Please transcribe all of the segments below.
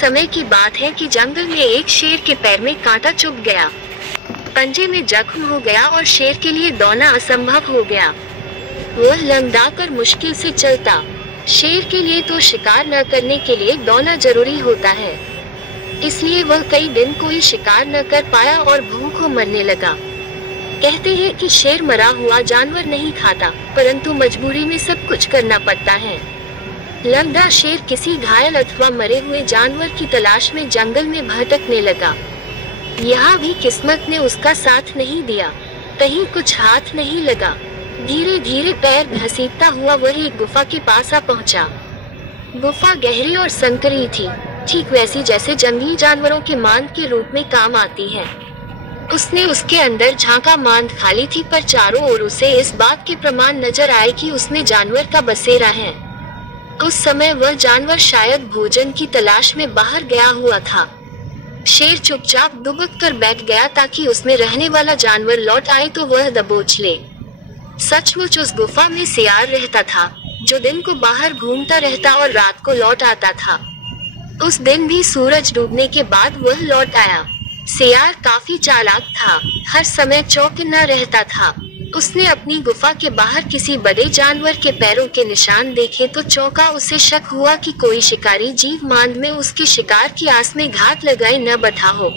समय की बात है कि जंगल में एक शेर के पैर में कांटा चुभ गया। पंजे में जख्म हो गया और शेर के लिए दौड़ना असंभव हो गया। वह लंगड़ाकर मुश्किल से चलता। शेर के लिए तो शिकार न करने के लिए दौड़ना जरूरी होता है, इसलिए वह कई दिन कोई शिकार न कर पाया और भूखों मरने लगा। कहते हैं कि शेर मरा हुआ जानवर नहीं खाता, परंतु मजबूरी में सब कुछ करना पड़ता है। लंगड़ा शेर किसी घायल अथवा मरे हुए जानवर की तलाश में जंगल में भटकने लगा। यहाँ भी किस्मत ने उसका साथ नहीं दिया, कहीं कुछ हाथ नहीं लगा। धीरे धीरे पैर घसीटता हुआ वह एक गुफा के पास आ पहुँचा। गुफा गहरी और संकरी थी, ठीक वैसी जैसे जंगली जानवरों के मांद के रूप में काम आती है। उसने उसके अंदर झांका, मांद खाली थी, पर चारों ओर उसे इस बात के प्रमाण नजर आए कि उसमें जानवर का बसेरा है। उस समय वह जानवर शायद भोजन की तलाश में बाहर गया हुआ था। शेर चुपचाप दुबक कर बैठ गया ताकि उसमें रहने वाला जानवर लौट आए तो वह दबोच ले। सचमुच उस गुफा में सियार रहता था, जो दिन को बाहर घूमता रहता और रात को लौट आता था। उस दिन भी सूरज डूबने के बाद वह लौट आया। सियार काफी चालाक था, हर समय चौकन्ना रहता था। उसने अपनी गुफा के बाहर किसी बड़े जानवर के पैरों के निशान देखे तो चौंका। उसे शक हुआ कि कोई शिकारी जीव मांद में उसके शिकार की आस में घात लगाए न बैठा हो।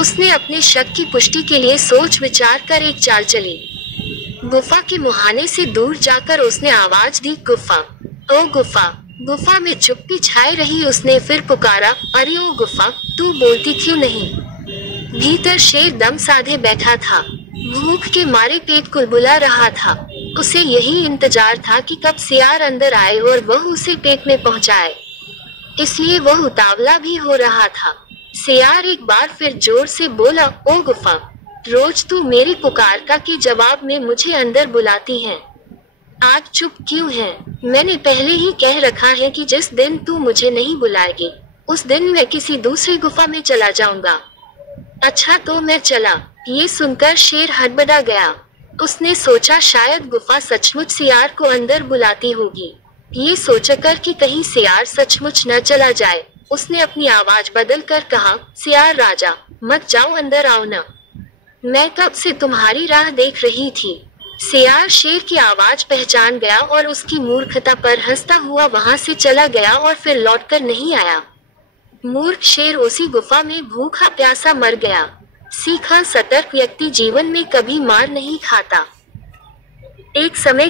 उसने अपने शक की पुष्टि के लिए सोच विचार कर एक चाल चली। गुफा के मुहाने से दूर जाकर उसने आवाज दी, गुफा, ओ गुफा। गुफा में चुप्पी छाई रही। उसने फिर पुकारा, अरे ओ गुफा, तू बोलती क्यों नहीं? भीतर शेर दम साधे बैठा था, भूख के मारे पेट कुलबुला रहा था। उसे यही इंतजार था कि कब सियार अंदर आए और वह उसे पेट में पहुंचाए, इसलिए वह उतावला भी हो रहा था। सियार एक बार फिर जोर से बोला, ओ गुफा, रोज तू मेरी पुकार का के जवाब में मुझे अंदर बुलाती है, आज चुप क्यों है? मैंने पहले ही कह रखा है कि जिस दिन तू मुझे नहीं बुलाएगी उस दिन मैं किसी दूसरी गुफा में चला जाऊंगा। अच्छा तो मैं चला। ये सुनकर शेर हड़बड़ा गया। उसने सोचा शायद गुफा सचमुच सियार को अंदर बुलाती होगी। ये सोचकर कि कहीं सियार सचमुच न चला जाए, उसने अपनी आवाज बदल कर कहा, सियार राजा, मत जाओ, अंदर आओ न, मैं कब से तुम्हारी राह देख रही थी। सियार शेर की आवाज पहचान गया और उसकी मूर्खता पर हंसता हुआ वहां से चला गया और फिर लौटकर नहीं आया। मूर्ख शेर उसी गुफा में भूखा प्यासा मर गया। सीखा, सतर्क व्यक्ति जीवन में कभी मार नहीं खाता। एक समय